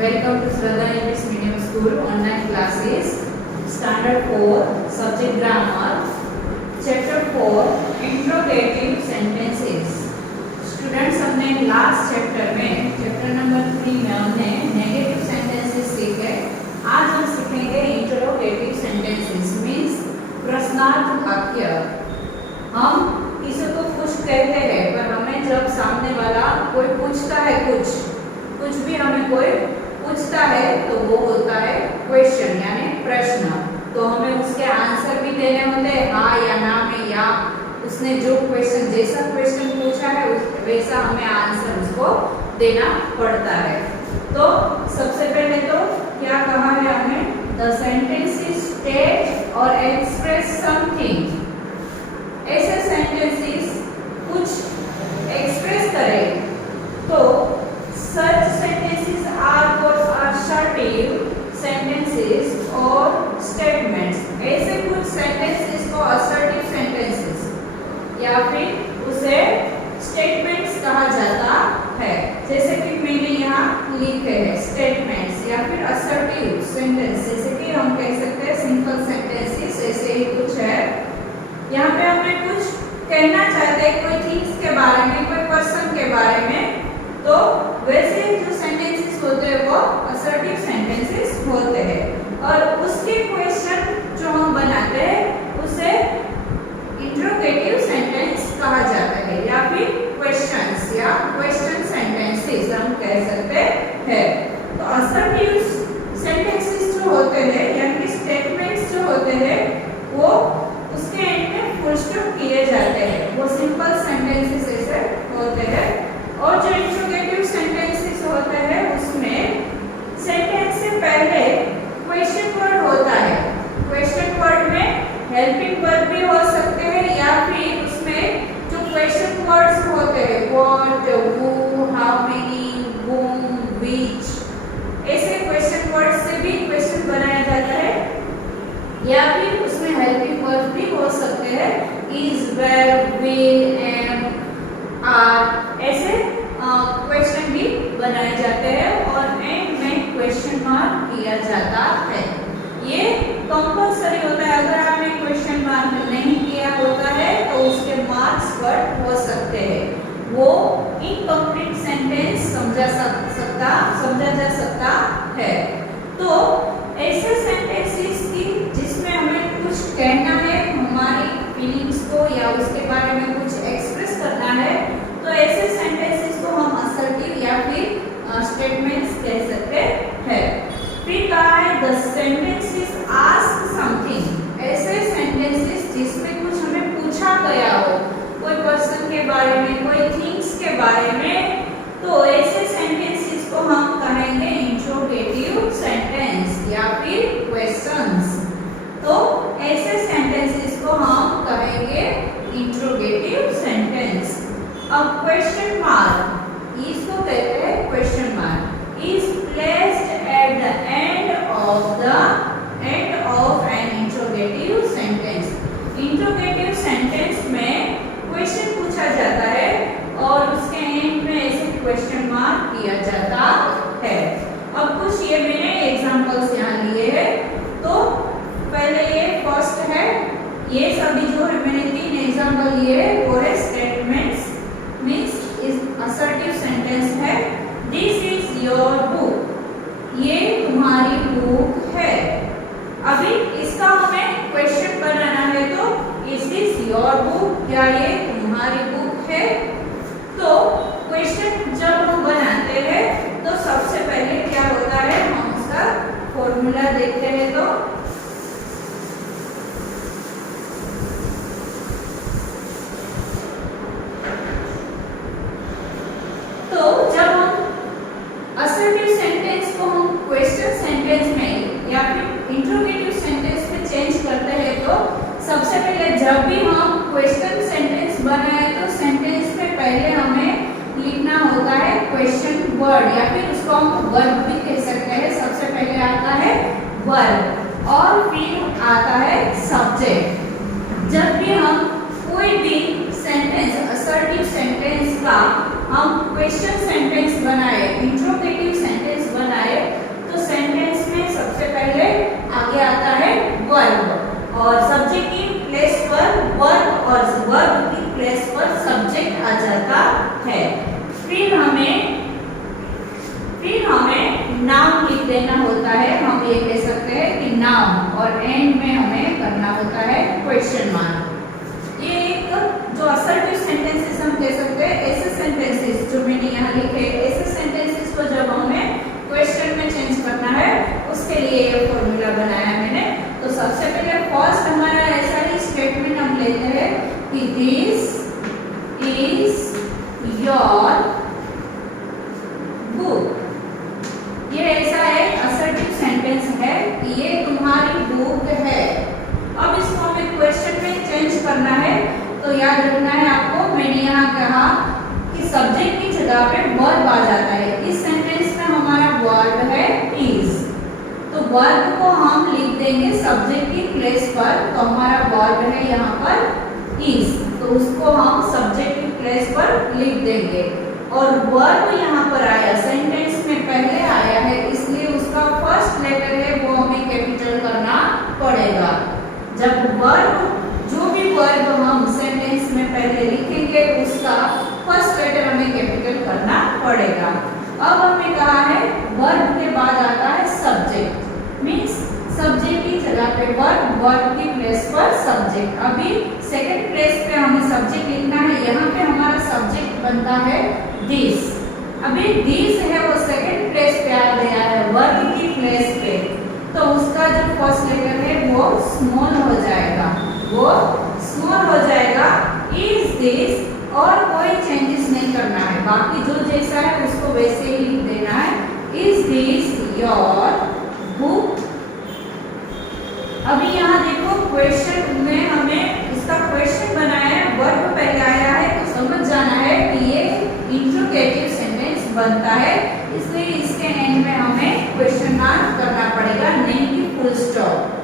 Welcome to Shraddha English Medium School online classes. Standard 4, Subject Grammar, Chapter 4, Interrogative Sentences. Students, हमने last chapter में chapter number 3 में हमने negative sentences सीखे. आज हम सीखेंगे इंटरोगेटिव सेंटेंसेस मींस प्रश्नार्थ वाक्य. हम किसी को कुछ कहते हैं पर हमें जब सामने वाला कोई पूछता है कुछ भी हमें कोई पूछता है तो वो होता है क्वेश्चन यानी प्रश्न. तो हमें उसके आंसर भी देने होते हैं हाँ या ना में, या उसने जो क्वेश्चन जैसा क्वेश्चन पूछा है वैसा हमें आंसर उसको देना पड़ता है. तो सबसे पहले तो क्या कहा है हमें, द सेंटेंसेस स्टेट और एक्सप्रेस समथिंग. ऐसे सेंटेंसेस कुछ एक्सप्रेस करें तो such sentences are called assertive sentences or statements. ऐसे कुछ sentences को assertive sentences या फिर उसे statements कहा जाता है. जैसे कि मैंने यहाँ लिखे हैं statements या फिर assertive sentence, जैसे कि हम कह सकते हैं simple sentences. ऐसे ही कुछ है. यहाँ पे हमें कुछ कहना चाहते हैं कोई थिंग्स के बारे में, कोई पर्सन के बारे में, तो वैसे जो सेंटेंसेस होते हैं वो असर्टिव सेंटेंसेस होते हैं. और उसके क्वेश्चन जो हम बनाते हैं उसे इंटरोगेटिव सेंटेंस कहा जाता है या फिर क्वेश्चंस या क्वेश्चन सेंटेंसेस हम कह सकते हैं. तो असर्टिव सेंटेंसेस जो होते हैं यानी स्टेटमेंट्स जो होते हैं वो उसके एंड में फुल स्टॉप किए जाते हैं. वो सिंपल सेंटेंसेस ऐसे होते हैं. और जो इंटरोगेटिव सेंटेंसेस होते हैं उसमें सेंटेंस से पहले क्वेश्चन वर्ड होता है. क्वेश्चन वर्ड में हेल्पिंग वर्ब भी हो सकते हैं या फिर उसमें जो क्वेश्चन वर्ड्स होते हैं what, who, how many, whom, which, ऐसे क्वेश्चन वर्ड से भी क्वेश्चन बनाया जाता है. या फिर उसमें हेल्पिंग वर्ब भी हो सकते हैं is, where, will, am, are, ऐसे क्वेश्चन भी बनाए जाते हैं और एंड में क्वेश्चन मार्क किया जाता है. ये कंपल्सरी होता है. अगर आपने क्वेश्चन मार्क नहीं किया होता है तो उसके मार्क्स कट हो सकते हैं. वो इनकम्प्लीट सेंटेंस समझा जा सकता है. तो ऐसे सेंटेंसेस की जिसमें हमें कुछ कहना है, हमारी फीलिंग्स को या उसके बारे में कुछ एक्सप्रेस करना है, तो ऐसे सेंटेंसेस को हम असर्टिव या फिर स्टेटमेंट्स कह सकते हैं. फिर कहा है द सेंटेंसेस आस्क समथिंग. ऐसे सेंटेंसेस जिसमें कुछ हमें पूछा गया हो, कोई पर्सन के बारे में, कोई थिंग्स के बारे में, तो ऐसे सेंटेंसेस को हम कहेंगे इंटरोगेटिव सेंटेंस या फिर क्वेश्चंस. तो ऐसे सेंटेंसेस को हम कहेंगे इंटरोगेटिव सेंटेंस. अब क्वेश्चन मार्क इसको कहते हैं question mark is placed at the end of an interrogative sentence. Interrogative sentence में क्वेश्चन पूछा जाता है और उसके एंड में ऐसे क्वेश्चन मार्क किया जाता है. अब कुछ ये मैंने एग्जांपल्स यहाँ लिए हैं. तो पहले ये फर्स्ट है, ये सभी जो है मैंने 3 एग्जांपल लिए वो है statements means is assertive sentence है. दिस इज योर बुक, ये तुम्हारी बुक है. अभी इसका हमें क्वेश्चन बनाना है तो इज दिस योर बुक, क्या ये तुम्हारी बुक है. तो क्वेश्चन जब हम बनाते हैं तो सबसे पहले क्या होता है, हम उसका फॉर्मूला देखते हैं. तो जब हम असर्टिव सेंटेंस को हम क्वेश्चन सेंटेंस में या फिर इंटरोगेटिव सेंटेंस में चेंज करते हैं तो सबसे पहले जब भी हम क्वेश्चन सेंटेंस बनाए तो सेंटेंस में पहले हमें लिखना होता है क्वेश्चन वर्ड या फिर उसको हम वर्ब भी कह सकते हैं. सबसे पहले आता है वर्ब और फिर आता है सब्जेक्ट. जब भी हम कोई भी सेंटेंस असर्टिव सेंटेंस का हम क्वेश्चन सेंटेंस बनाए, इंटरोगेटिव सेंटेंस बनाए, नाउन लिख देना होता है, हम ये कह सकते हैं कि नाउन, और एंड में हमें करना होता है क्वेश्चन मार्क। ये एक जो असर्टिव सेंटेंसेस हम कह सकते हैं, ऐसे सेंटेंसेस जो मैंने यहाँ लिखे, ऐसे सेंटेंसेस को जब हमें क्वेश्चन में चेंज करना है उसके लिए ये फॉर्मूला बनाया मैंने। तो सबसे पहले फर्स्ट हमारा ऐसा ही स्टेटमेंट हम लेते हैं कि दिस इज योर बुक। ये ऐसा एक असर्टिव सेंटेंस है कि ये तुम्हारी बुक है। अब इसको हमें क्वेश्चन में चेंज करना है, तो याद रखना है आपको, मैंने यहाँ कहा कि सब्जेक्ट की जगह पे वर्ब आ जाता है। इस सेंटेंस में हमारा वर्ब है इज, तो वर्ब को हम लिख देंगे सब्जेक्ट की प्लेस पर। तो हमारा वर्ब है यहाँ पर इज, तो उसको हम सब्जेक्ट की प्लेस पर लिख देंगे। और वर्ब यहाँ पर आया, सेंटेंस में पहले आया है, इसलिए उसका फर्स्ट लेटर है वो हमें कैपिटल करना पड़ेगा। जब वर्ब, जो भी वर्ब हम सेंटेंस में पहले लिखेंगे उसका फर्स्ट लेटर हमें कैपिटल करना पड़ेगा। अब हमने कहा है वर्ब के बाद आता है सब्जेक्ट, मीन्स सब्जेक्ट की जगह पे वर्ब, वर्ब की प्लेस पर सब्जेक्ट। अभी सेकंड प्लेस पे हमें सब्जेक्ट लिखना है, यहाँ पे हमारा सब्जेक्ट बनता है दिस। अभी दिस है वो सेकंड प्लेस पे आ गया है वर्ब की प्लेस पे, तो उसका जो फर्स्ट लेटर है वो स्मॉल हो जाएगा, वो स्मॉल हो जाएगा। इज दिस, और कोई चेंजेस नहीं करना है, बाकी जो जैसा है उसको वैसे ही लिख देना है। Is this your book. अभी यहाँ देखो क्वेश्चन में हमें इसका क्वेश्चन बनाया है, वर्ब पहले आया है, तो समझ जाना है कि ये इंट्रोगेटिव सेंटेंस बनता है, इसलिए इसके एंड में हमें क्वेश्चन मार्क करना पड़ेगा, नहीं कि फुल स्टॉप।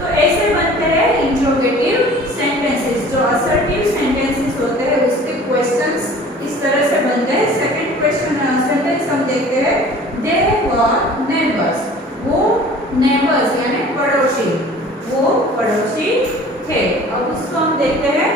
तो ऐसे बनते हैं इंट्रोगेटिव सेंटेंसेस। जो असर्टिव सेंटेंसेस होते हैं उसके क्वेश्चंस इस तरह से बनते हैं। सेकंड क्वेश्चन सेंटेंस हम देखते हैं, दे वर नेबर्स। वो नेबर्स यानी पड़ोसी, वो पड़ोसी थे। अब उसको हम देखते हैं,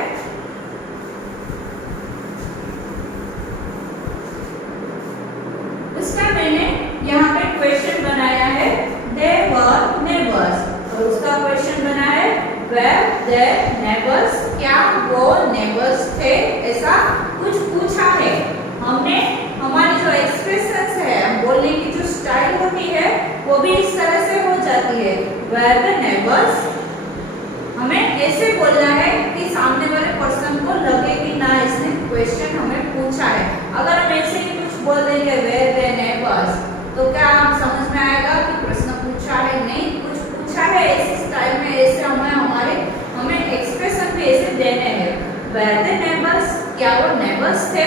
उसका मैंने यहाँ पे क्वेश्चन बनाया है, दे वर नेबर्स, और उसका क्वेश्चन बना है वेयर देयर नेबर्स। क्या वो नेबर्स थे, ऐसा कुछ पूछा है हमने। हमारी जो एक्सप्रेशंस है, बोलने की जो स्टाइल होती है वो भी इस तरह से हो जाती है, वेयर द नेबर्स। हमें ऐसे बोलना है कि सामने वाले पर्सन को लगे कि ना इसने क्वेश्चन हमें पूछा है। अगर हम ऐसे ही कुछ बोल देंगे वेयर द नेबर्स, तो क्या आप समझ में आएगा कि प्रश्न पूछा है? नहीं, कुछ पूछा है ऐसे स्टाइल में, ऐसे हमें एक्सप्रेशन भी ऐसे देने हैं। वेयर द नेबर्स, क्या वो नेबर्स थे?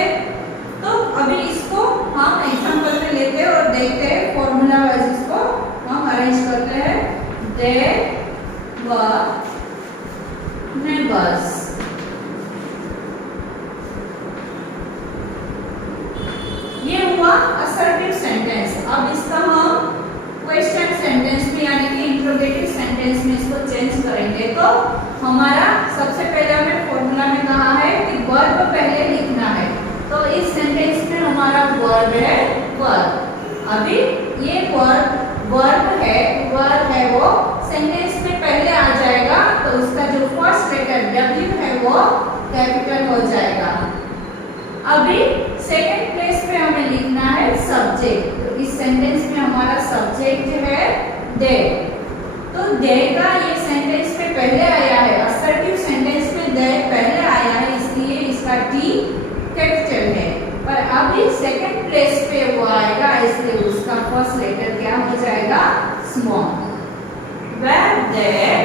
तो अभी इसको हम एग्जांपल में लेते हैं और देखते हैं, फॉर्मूला वाइज इसको हम अरेंज करते हैं। देयर वर नेबर्स, ये हुआ असर्टिव सेंटेंस। अब इसका हम क्वेश्चन सेंटेंस में यानी कि इंट्रोगेटिव सेंटेंस में इसको चेंज करेंगे। तो हमारा सबसे पहले हमें फॉर्मूला में कहा है कि वर्ब पहले लिखना है, तो इस सेंटेंस में हमारा वर्ब है वर्ब। अभी ये वर्ब है वो सेंटेंस में पहले आ जाएगा, तो उसका जो फर्स्ट लेटर W है वो कैपिटल हो जाएगा। अभी सेकंड प्लेस पे हमें लिखना है सब्जेक्ट, तो इस सेंटेंस में हमारा सब्जेक्ट है दे। तो दे का ये सेंटेंस में पहले आया है, असर्टिव सेंटेंस में दे पहले आया है, इसलिए इसका T कैपिटल है। पर अभी सेकंड प्लेस पे वो आएगा, इसलिए उसका फर्स्ट लेटर क्या हो जाएगा? स्मॉल। वेयर देयर,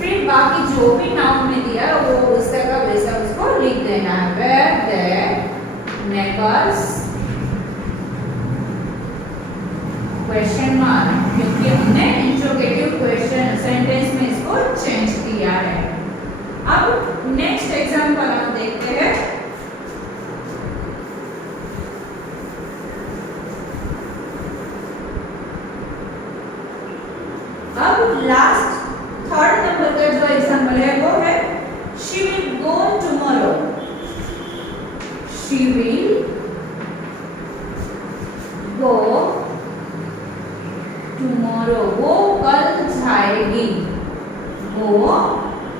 फिर बाकी जो भी नाउन में दिया वो उसका का वैसा उसको लिख देना है। Where their neighbours, question mark, क्योंकि हमने इंट्रोगेटिव क्वेश्चन सेंटेंस में इसको चेंज किया है। अब नेक्स्ट एग्जांपल हम देखते हैं। अब लास्ट थर्ड नंबर का जो एग्जांपल है वो है she will go tomorrow. She will go tomorrow, वो कल जाएगी, वो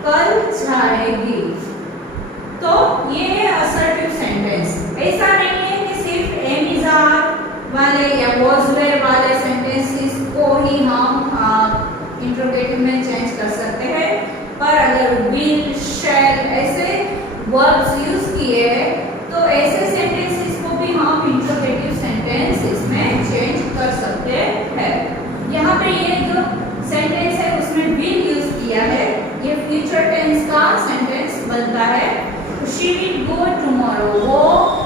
कल जाएगी। तो ये है असर्टिव सेंटेंस। ऐसा नहीं है कि सिर्फ एम इज आर वाले या वाज वेयर वाले सेंटेंसेस को ही हम इंट्रोगेटिव में चेंज कर सकते हैं, पर अगर विल, शैल ऐसे वर्ब्स यूज किए तो ऐसे सेंटेंसेस को भी हम इंट्रोगेटिव सेंटेंस में चेंज कर सकते हैं। यहाँ पे ये जो सेंटेंस है उसमें विल यूज किया है, ये फ्यूचर टेंस का सेंटेंस बनता है। शी विल गो टुमारो, वो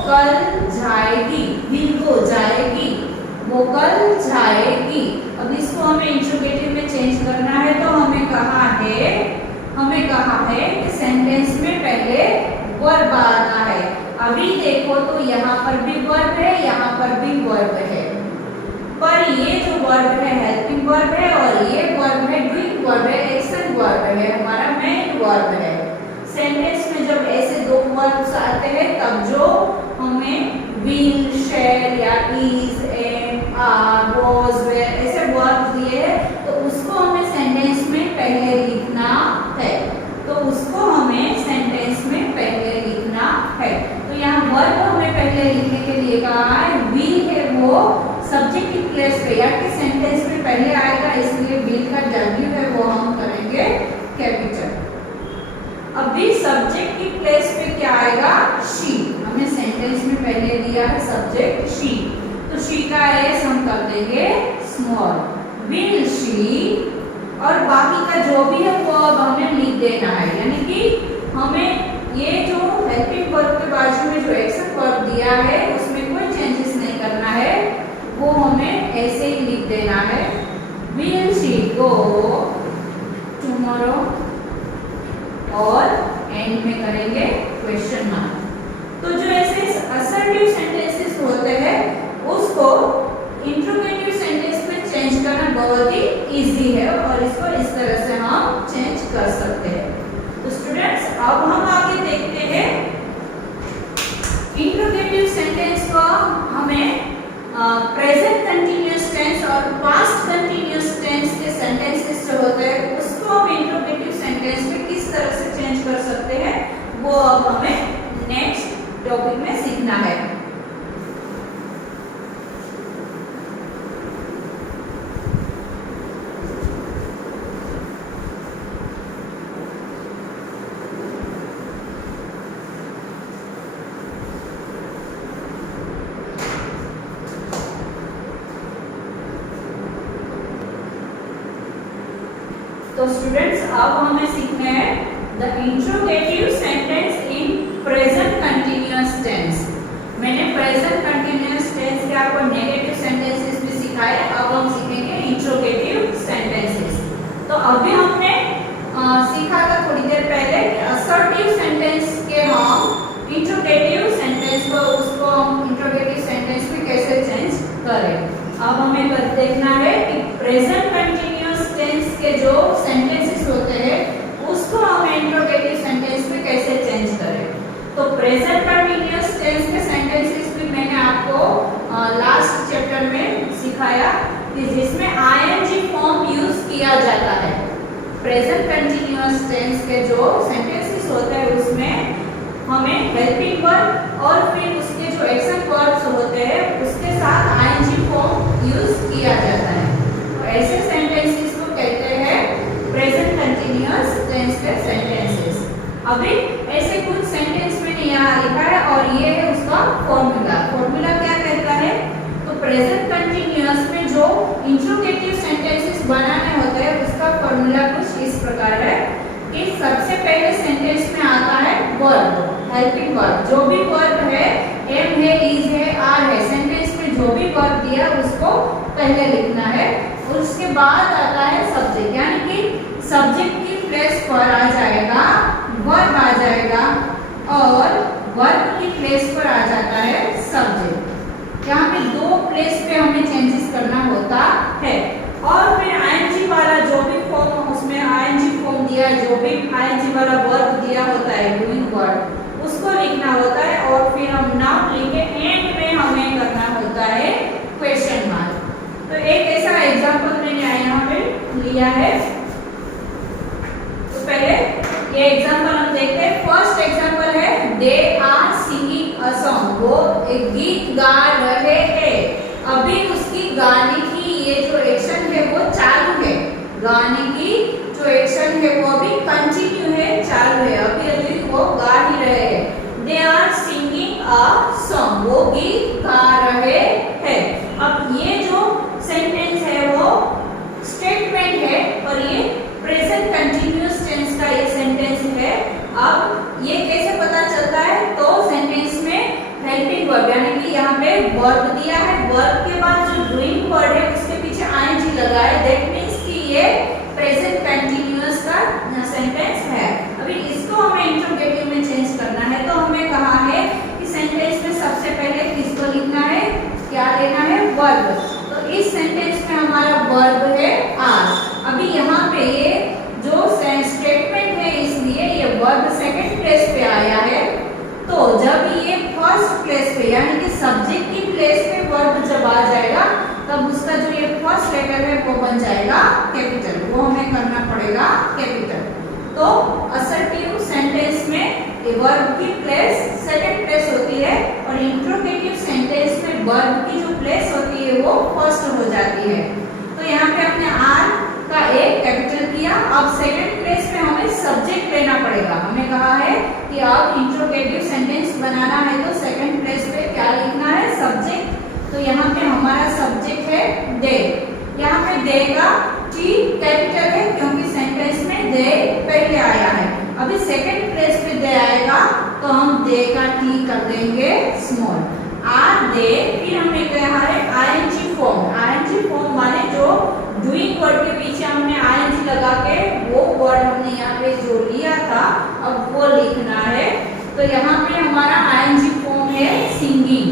कल जाएगी, विल गो जाएगी, वो कल जाएगी। अब इसको हमें इंट्रोगेटिव में चेंज करना है तो हमें कहा है कि सेंटेंस में पहले वर्ब आना है। अभी देखो तो यहाँ पर भी वर्ब है, यहाँ पर भी वर्ब है, पर ये जो वर्ब है हेल्पिंग वर्ब है और ये वर्ब है डूइंग वर्ब है, एक्शन वर्ब है, हमारा मेन वर्ब है। सेंटेंस में जब ऐसे दो वर्ब्स आते हैं तब जो हमें विल, शैल या is, am, are, was, were ऐसे वर्ब दिए हैं तो उसको हमें सेंटेंस में पहले लिखना है, तो उसको हमें सेंटेंस में पहले लिखना है। तो यहाँ वर्ब हमें पहले लिखने के लिए कहा है, विल है वो सब्जेक्ट की प्लेस पे या कि सेंटेंस में पहले आएगा, इसलिए विल का W है वो हम करेंगे कैपिटल। अभी सब्जेक्ट की प्लेस पे क्या आएगा, शी, हमने सेंटेंस में पहले दिया है सब्जेक्ट शी, तो शी का एस हम कर देंगे स्मॉल, विल शी, और बाकी का जो भी है वो अब हमें लिख देना है, यानी कि हमें ये जो हेल्पिंग वर्ब के बाजू में जो एक्शन वर्ब दिया है उसमें कोई चेंजेस नहीं करना है, वो हमें ऐसे ही लिख देना है, विल शी गो टुमारो, और एंड में करेंगे क्वेश्चन मार्क। तो जो ऐसे असर्टिव सेंटेंसेस होते हैं उसको इंट्रोगेटिव सेंटेंस में चेंज करना बहुत ही इजी है और इसको इस तरह से हम चेंज कर सकते हैं। तो स्टूडेंट्स अब हम आगे देखते हैं इंट्रोगेटिव सेंटेंस को हमें प्रेजेंट कंटिन्यूअस टेंस और पास्ट कंटिन्यूअस टेंस के सेंटेंसेस जो होते हैं उसको हम इंट्रोगेटिव सेंटेंस में किस तरह से चेंज कर सकते हैं वो अब हमें नेक्स्ट टॉपिक में सीखना है। तो स्टूडेंट्स अब हमें सीखना है the interrogative sentence in present continuous tense. मैंने प्रेजेंट कंटिन्यूअस टेंस के आपको नेगेटिव सेंटेंसेस भी सिखाए, अब हम सीखेंगे इंट्रोगेटिव सेंटेंसेस। तो अभी हमने सीखा था थोड़ी देर पहले कि असर्टिव सेंटेंस के हम इंट्रोगेटिव सेंटेंस को उसको हम इंट्रोगेटिव सेंटेंस में कैसे चेंज करें। अब हमें देखना है कि प्रेजेंट कंटिन्यूअस टेंस के जो सेंटेंसेस होते हैं उसको हम इंट्रोगेटिव सेंटेंस में कैसे चेंज करें। तो प्रेजेंट कंटिन्यूअस टेंस के सेंटेंसेस भी मैंने आपको लास्ट चैप्टर में सिखाया कि जिसमें आईएनजी फॉर्म यूज किया जाता है। प्रेजेंट कंटिन्यूअस टेंस के जो सेंटेंसेस होते हैं उसमें हमें हेल्पिंग वर्ब और फिर उसके जो एक्शन वर्ब्स होते हैं उसके साथ आईएनजी फॉर्म यूज किया जाता है। तो ऐसे सेंटेंसेस को कहते हैं प्रेजेंट कंटिन्यूअस टेंस के सेंटेंसेस। अभी ऐसे कुछ सेंटेंस मैंने यहाँ लिखा है और ये है उसका फॉर्मूला। फॉर्मूला क्या कहता है, तो प्रेजेंट कंटिन्यूअस में जो इंट्रोगेटिव सेंटेंसेस बनाने होते हैं उसका फॉर्मूला कुछ इस प्रकार है कि सबसे पहले सेंटेंस में आता है वर्ब, हेल्पिंग वर्ब। जो भी वर्ब है, एम है, इज है, आर है, सेंटेंस में जो भी वर्ब दिया उसको पहले लिखना है। और उसके बाद आता है सब्जेक्ट, यानी कि सब्जेक्ट की प्लेस पर आ जाएगा वर्ब आ जाएगा और वर्ब की प्लेस पर आ जाता है सब्जेक्ट। यहाँ पे दो प्लेस पे हमें चेंजेस करना होता है। और फिर आईएनजी वाला जो भी फॉर्म उसमें आईएनजी फॉर्म दिया है, जो भी आईएनजी वाला वर्ब दिया होता है डूइंग वर्ब उसको लिखना होता है और फिर हम नाम लिखे एंड में हमें करना होता है क्वेश्चन मार्क। तो एक ऐसा एग्जांपल दिया है। तो पहले ये एग्जांपल हम देखते हैं। फर्स्ट एग्जांपल है they are singing a song, वो एक गीत गा रहे हैं। अभी उसकी गाने की ये जो एक्शन है वो चालू है, गाने की जो एक्शन है वो अभी कंटिन्यू है, चालू है, अभी अभी वो गा ही रहे हैं। They are singing a song, वो गीत गा रहे हैं। अब ये जो सेंटेंस है वो स्टेटमेंट है और ये प्रेजेंट कंटिन्यूअस टेंस का ये सेंटेंस है। अब ये कैसे पता चलता है? तो सेंटेंस में हेल्पिंग वर्ब यानी कि यहाँ पे वर्ब दिया है, वर्ब के बाद जो डूइंग वर्ड है उसके पीछे आईएनजी लगा है, दैट मींस कि ये प्रेजेंट कंटिन्यूअस का सेंटेंस है। अभी इसको हमें इंट्रोगेटिव में चेंज करना है, तो हमें कहा है कि सेंटेंस में सबसे पहले किसको लिखना है, क्या लेना है, वर्ब। तो इस सेंटेंस में हमारा वर्ब है आर। अभी यहाँ पे ये जो स्टेटमेंट है इसलिए ये वर्ब सेकंड प्लेस पे आया है। तो जब ये फर्स्ट प्लेस पे यानी कि सब्जेक्ट की प्लेस पे वर्ब जब आ जाएगा तब उसका जो ये फर्स्ट लेटर है वो बन जाएगा कैपिटल, वो हमें करना पड़ेगा कैपिटल। तो असर्टिव सेंटेंस में ये वर्ब की प्लेस सेकंड प्लेस होती है और इंट्रोगेटिव सेंटेंस में वर्ब की जो प्लेस होती है वो फर्स्ट हो जाती है। तो यहाँ पे अपने आर का एक कैपिटल किया। अब सेकंड प्लेस पे हमें सब्जेक्ट लेना पड़ेगा। हमें कहा है कि अब इंट्रोगेटिव सेंटेंस बनाना है तो सेकंड प्लेस पे क्या लिखना है, सब्जेक्ट। तो यहाँ पे हमारा सब्जेक्ट है दे। यहाँ पे दे का टी कैपिटल है क्योंकि सेंटेंस में दे पहले आया है। अभी सेकंड प्लेस पे दे आएगा तो हम दे का टी कर देंगे स्मॉल। आर दे, फिर हमें कहा है आईएनजी फॉर्म। आईएनजी फॉर्म माने जो डूइंग वर्ड के पीछे हमने आईएनजी लगा के वो वर्ड हमने यहाँ पे जो लिया था अब वो लिखना है। तो यहाँ पे हमारा आईएनजी फॉर्म है सिंगिंग,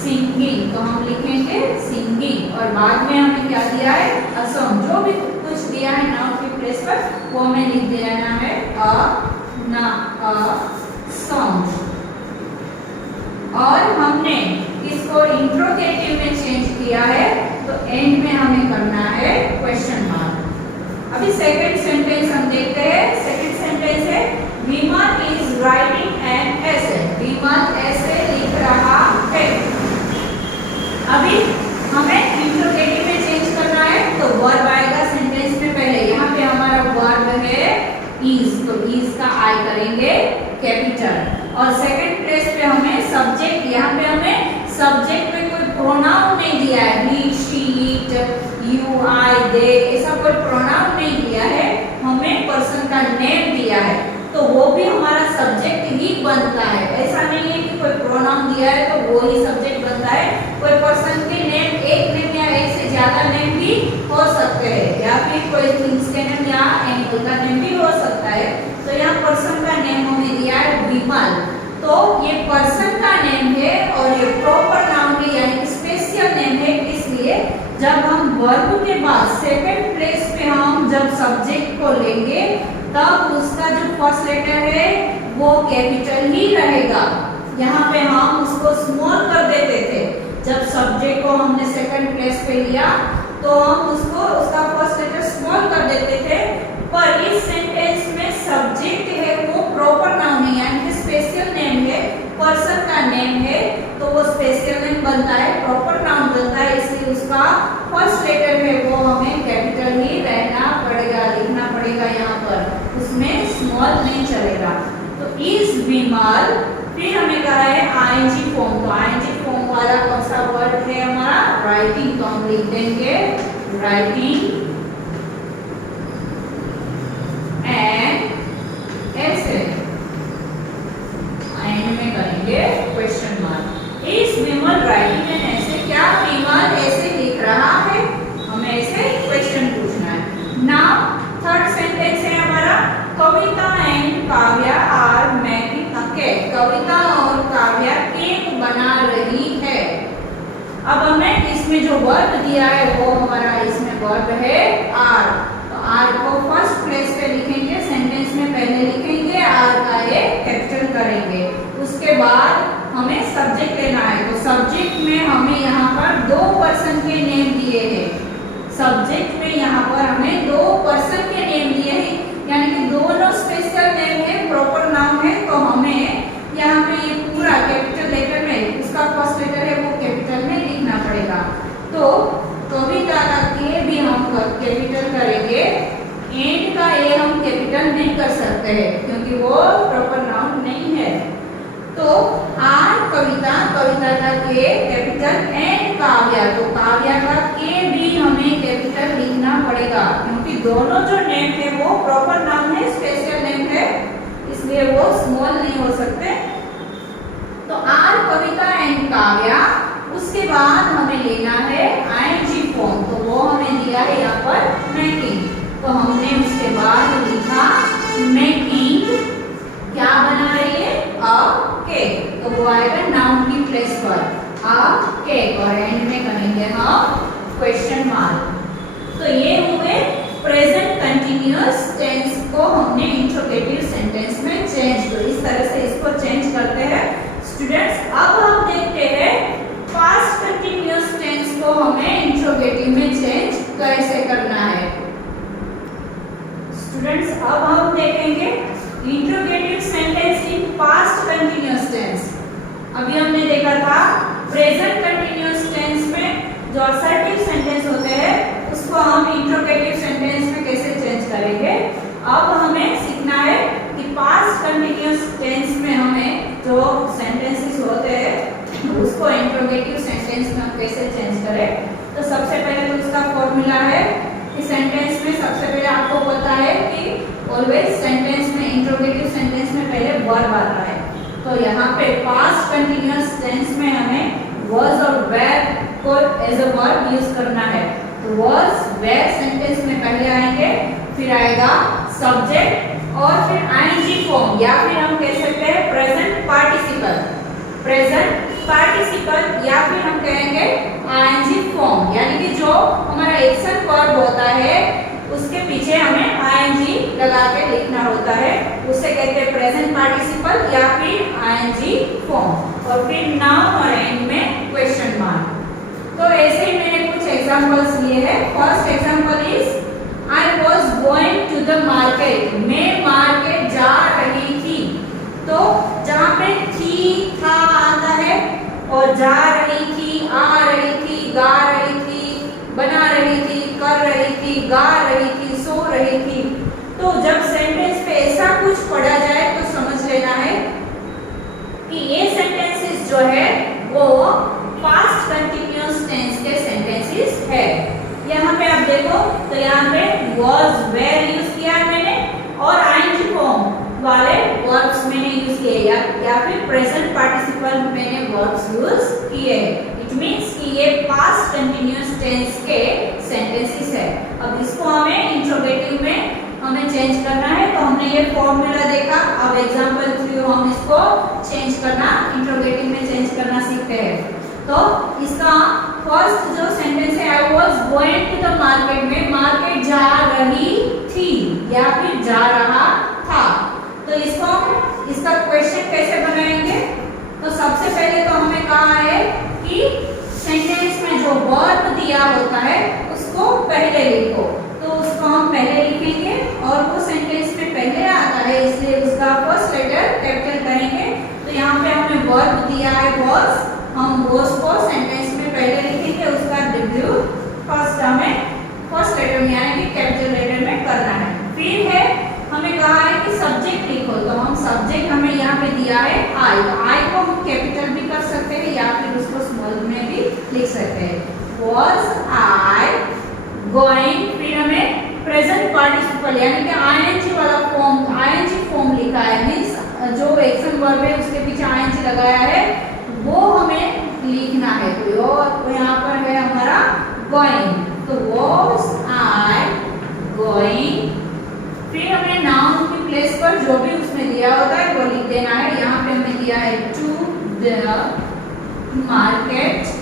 सिंगिंग, तो हम लिखेंगे सिंगिंग। और बाद में हमें क्या दिया है, अ सॉन्ग, जो भी कुछ दिया है नाउन की प्लेस पर वो हमें लिख देना है अ सॉन्ग। और हमने इसको इंट्रोगेटिव में चेंज किया है तो एंड में हमें करना है क्वेश्चन मार्क। अभी सेकंड सेंटेंस हम देखते हैं। सेकंड सेंटेंस है विमल इज राइटिंग एन एसे। विमल ऐसे लिख रहा है। अभी हमें इंट्रोगेटिव में चेंज करना है तो वर्ब आएगा सेंटेंस में पहले। यहाँ पे हमारा वर्ब है इज, तो इज का आई करेंगे कैपिटल। और सेकंड प्लेस पे हमें सब्जेक्ट, यहाँ पे हमें सब्जेक्ट में कोई प्रोनाउन नहीं दिया है, ही, शी, इट, यू, आई, दे, ऐसा कोई प्रोनाउन नहीं दिया है, हमें पर्सन का नेम दिया है तो वो भी हमारा सब्जेक्ट ही बनता है। ऐसा नहीं है कि कोई प्रोनाउन दिया है तो वो ही सब्जेक्ट बनता है। कोई पर्सन के नेम, एक नेम या एक से ज्यादा नेम भी हो सकते हैं, या फिर कोई थिंग्स के नेम या एनिमल का नेम भी हो सकता है। तो यहाँ पर्सन का नेम हमें दिया है विमल, तो ये पर्सन का नेम है और ये प्रॉपर नाउन है यानी स्पेशल नेम है। इसलिए जब हम वर्ब के बाद सेकंड प्लेस पे हम जब सब्जेक्ट को लेंगे तब उसका जो फर्स्ट लेटर है वो कैपिटल ही रहेगा। यहाँ पे हम उसको स्मॉल कर देते थे। जब सब्जेक्ट को हमने सेकंड प्लेस पे लिया तो हम उसको उसका फर्स्ट लेटर स्मॉल कर देते थे, पर इस सेंटेंस में सब्जेक्ट है वो प्रॉपर नाउन है यानी कि स्पेशल नेम है, पर्सन का नेम है, तो वो स्पेशल नेम बनता है, प्रॉपर नाउन बनता है। इसलिए उसका फर्स्ट लेटर है वो हमें कैपिटल ही रहना पड़ेगा, लिखना पड़ेगा यहाँ पर, उसमें स्मॉल नहीं चलेगा। तो इज विमल, फिर हमें कहा है आईएनजी फॉर्म। तो आईएनजी फॉर्म वाला कौन सा वर्ड है हमारा, राइटिंग, तो हम लिख देंगे राइटिंग एंड ऐसे एंड में करेंगे question mark. Is Vimal writing and ऐसे, क्या विमल ऐसे लिख रहा है, हमें ऐसे क्वेश्चन पूछना है। नाउ थर्ड सेंटेंस है हमारा Kavita and Kavya are making a cake. Kavita और काव्या केक बना रही है। अब हमें इसमें जो वर्ब दिया है वो हमारा इसमें वर्ब है आर, तो आर को फर्स्ट प्लेस पे लिखेंगे, सेंटेंस में पहले लिखेंगे, आर का एक कैपिटल करेंगे। उसके बाद हमें सब्जेक्ट लेना है, तो सब्जेक्ट में हमें यहाँ पर दो पर्सन के नेम दिए हैं। सब्जेक्ट में यहाँ पर हमें कैपिटल करेंगे, एंड का ए हम कैपिटल नहीं कर सकते हैं क्योंकि वो प्रॉपर नाउन नहीं है। तो आर कविता, कविता का के कैपिटल, एंड काव्या, तो काव्या का के भी हमें कैपिटल लिखना पड़ेगा क्योंकि दोनों जो नेम है वो प्रॉपर नाउन है, स्पेशल नेम है, इसलिए वो स्मॉल नहीं हो सकते। तो आर कविता एंड काव्या, उसके बाद हमें लेना है आईएनजी फॉर्म, तो वो हमें दिया है यहाँ पर मेकिंग, तो हमने उसके बाद लिखा मेकिंग, क्या बना रही है, अ केक, तो वो आएगा नाउन की प्लेस पर अ केक, और एंड में करेंगे हम क्वेश्चन मार्क। तो ये हुए प्रेजेंट कंटिन्यूअस टेंस को हमने इंट्रोगेटिव सेंटेंस में चेंज, तो इस तरह से इसको चेंज करते हैं स्टूडेंट्स। अब हम देखते हैं पास्ट कंटिन्यूअस टेंस को हमें इंट्रोगेटिव में चेंज कैसे करना है। स्टूडेंट्स अब हम देखेंगे interrogative sentence in past continuous tense. अभी हमने देखा था प्रेजेंट कंटिन्यूअस टेंस में जो असर्टिव सेंटेंस होते हैं उसको हम इंट्रोगेटिव सेंटेंस में कैसे चेंज करेंगे। अब हमें सीखना है कि पास्ट कंटिन्यूअस टेंस में हमें जो सेंटेंसेस होते हैं उसको इंट्रोगेटिव सेंटेंस में हम कैसे चेंज करें। तो सबसे पहले तो उसका फॉर्मूला है कि सेंटेंस में सबसे पहले आपको पता है कि ऑलवेज सेंटेंस में, इंट्रोगेटिव सेंटेंस में पहले वर्ब आता है, तो यहाँ पे पास्ट कंटिन्यूअस टेंस में हमें वाज और वेयर को एज अ वर्ब यूज करना है। तो वाज वेयर सेंटेंस में पहले आएंगे, फिर आएगा सब्जेक्ट और फिर आईएनजी फॉर्म, या फिर हम कह सकते हैं प्रेजेंट पार्टिसिपल, प्रेजेंट पार्टिसिपल, या फिर हम कहेंगे आईएनजी फॉर्म, यानी कि जो हमारा एक्शन वर्ब होता है उसके पीछे हमें आईएनजी लगा के लिखना होता है, उसे कहते हैं प्रेजेंट पार्टिसिपल या फिर आईएनजी फॉर्म, और फिर नाउन और एंड में क्वेश्चन मार्क। तो ऐसे ही मैंने कुछ एग्जांपल्स लिए हैं। First example is I was going to the market, मैं मार्केट जा रही थी। तो जहाँ पे थी, था आता है, और जा रही थी, आ रही थी, गा रही थी, बना रही थी, कर रही थी, गा रही थी, सो रही थी। तो जब सेंटेंस पे ऐसा कुछ पढ़ा जाए तो समझ लेना है कि ये सेंटेंसेस जो है वो पास्ट कंटिन्यूअस टेंस के सेंटेंसेस है। यहाँ पे आप देखो तो यहाँ पे was where यूज किया है मैंने, और आईएनजी फॉर्म वाले वर्ब्स मैंने यूज किए, या फिर प्रेजेंट पार्टिसिपल मैंने वर्ब्स यूज किए। इट मींस कि ये पास्ट कंटिन्यूअस टेंस के सेंटेंसेस है। अब इसको हमें इंट्रोगेटिव में हमें चेंज करना है, तो हमने ये फॉर्मूला देखा। अब एग्जांपल थ्रू हम इसको चेंज करना, इंट्रोगेटिव में चेंज करना सीखते हैं। तो इसका फर्स्ट जो सेंटेंस है I was going to the market, में मार्केट जा रही थी या फिर जा रहा था। तो इसको इसका क्वेश्चन कैसे बनाएंगे। तो सबसे पहले तो हमें कहा है कि सेंटेंस में जो वर्ब दिया होता है उसको पहले लिखो, तो उसको हम पहले लिखेंगे, और वो सेंटेंस में पहले आता है इसलिए उसका फर्स्ट लेटर कैपिटल करेंगे। तो यहाँ पे हमें वर्ब दिया है was, हम was को सेंटेंस में पहले लिखेंगे, उसका W फर्स्ट हमें फर्स्ट लेटर में यानी कि कैपिटल लेटर में करना है। फिर है हमें कहा है कि सब्जेक्ट लिखो, तो हम सब्जेक्ट हमें यहाँ पे दिया है आई, तो आई को हम कैपिटल भी कर सकते हैं या फिर उसको स्मॉल में भी लिख सकते हैं। was I going, फिर हमें प्रेजेंट पार्टिसिपल यानी कि आईएनजी वाला फॉर्म, आईएनजी फॉर्म लिखा है, मींस जो एक्शन वर्ब है उसके पीछे आईएनजी लगाया है वो हमें लिखना है। तो यहाँ पर है हमारा गोइंग, तो was I going, फिर हमें नाउन की प्लेस पर जो भी उसमें दिया होता है वो लिख देना है। यहाँ पे हमें दिया है टू द मार्केट,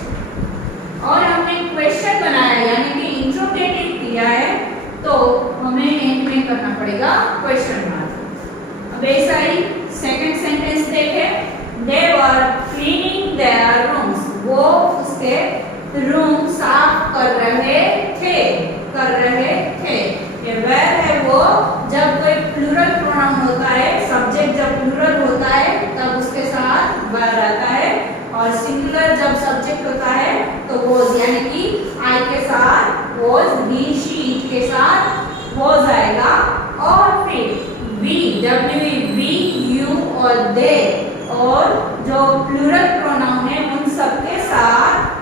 और हमने क्वेश्चन बनाया यानी कि इंट्रोगेटिव किया है, तो हमें एंड में करना पड़ेगा क्वेश्चन मार्क। अब ऐसा ही सेकंड सेंटेंस देखें, they were cleaning their rooms, वो उसके रूम साफ कर रहे थे, कर रहे थे। ये where है वो जब कोई प्लूरल प्रोनाउन होता है, सब्जेक्ट जब प्लूरल होता है तब उसके साथ where आता है, और सिंगुलर जब सब्जेक्ट होता है तो was यानी कि I के साथ was, he, she, के साथ हो जाएगा। और फिर वी, डब्ल्यू वी यू और दे और जो प्लूरल प्रोनाउन है उन सबके साथ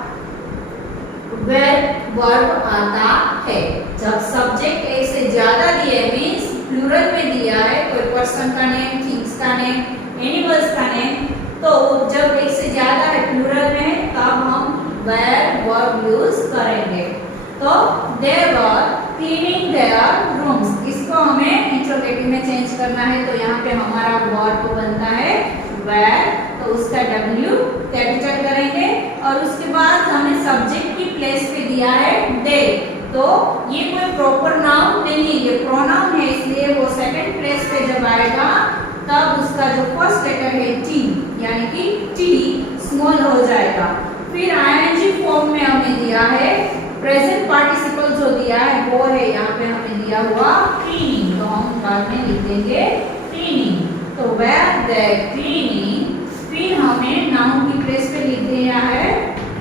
वर्ब आता है। जब सब्जेक्ट एक से ज्यादा दिए मीन्स प्लूरल में दिया है, कोई पर्सन का नेम, थिंग्स का नेम, एनिमल्स का नेम, तो जब एक से ज्यादा है प्लूरल में तब हम वेयर वर्ब यूज करेंगे। तो दे वर क्लीनिंग देयर रूम्स, इसको हमें इंट्रोगेटिव में चेंज करना है तो यहाँ पे हमारा वर्ब बनता है वेयर, तो उसका W कैपिटल करेंगे और उसके बाद हमें सब्जेक्ट की प्लेस पे दिया है दे, तो ये कोई प्रॉपर नाउन नहीं है, ये प्रोनाउन है, इसलिए वो सेकंड प्लेस पे जब आएगा तब उसका जो फर्स्ट लेटर है टी यानी कि टी स्मॉल हो जाएगा। फिर आईएनजी फॉर्म में हमें दिया है प्रेजेंट पार्टिसिपल, जो दिया है वो है यहाँ पे हमें दिया हुआ क्लीनिंग, तो हम बाद में लिख देंगे क्लीनिंग, तो वेयर दे क्लीनिंग। फिर हमें नाउन की प्लेस पे लिख दिया है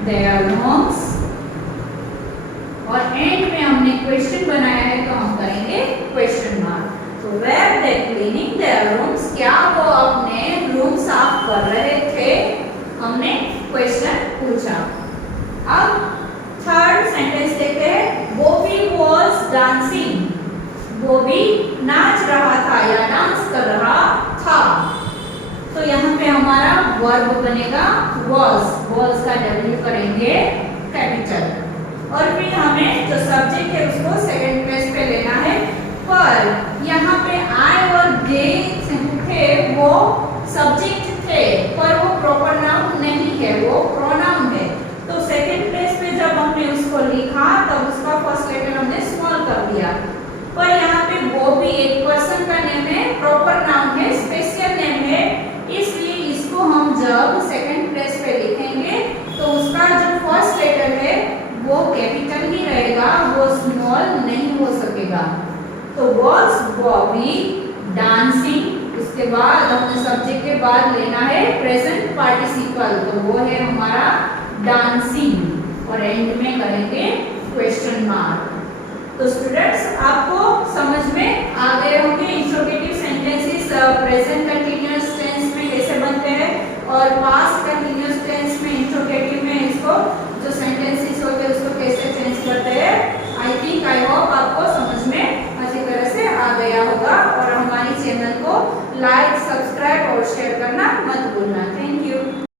देयर रूम्स और एंड में हमने क्वेश्चन बनाया है तो हम करेंगे क्वेश्चन मार्क। तो were they cleaning their rooms, क्या वो अपने रूम साफ कर रहे थे, हमने क्वेश्चन पूछा। अब थर्ड सेंटेंस देखते हैं, बॉबी वाज डांसिंग, बॉबी नाच रहा था या डांस कर रहा था, तो यहाँ पे हमारा वर्ब बनेगा was, was का W करेंगे कैपिटल और फिर हमें जो सब्जेक्ट है उसको सेकंड प्लेस पे लेना है। पर यहाँ पे I और they थे वो सब्जेक्ट थे पर वो प्रॉपर नाउन नहीं है, वो प्रोनाउन है, तो सेकंड प्लेस पे जब हमने उसको लिखा तब उसका फर्स्ट लेटर हमने स्मॉल कर दिया। पर यहाँ पे वो भी एक पर्सन का नेम है, प्रॉपर नाउन है, स्पेशल नेम है, इसलिए इसको हम जब सेकंड प्लेस पे लिखेंगे तो उसका जो फर्स्ट लेटर है वो कैपिटल ही रहेगा, वो स्मॉल नहीं हो सकेगा। तो was Bobby dancing, उसके बाद अपने सब्जेक्ट के बाद लेना है प्रेजेंट पार्टिसिपल, तो वो है हमारा डांसिंग और एंड में करेंगे क्वेश्चन मार्क। तो स्टूडेंट्स आपको समझ में आ गए होंगे interrogative sentences present continuous tense में कैसे बनते हैं और पास्ट कंटीन्यूअस टेंस में इंट्रोगेटिव में इसको जो सेंटेंसेस होते हैं उसको कैसे चेंज करते हैं। आई होप आपको समझ में अच्छी तरह से आ गया होगा और हमारी चैनल को लाइक, सब्सक्राइब और शेयर करना मत भूलना। Thank you.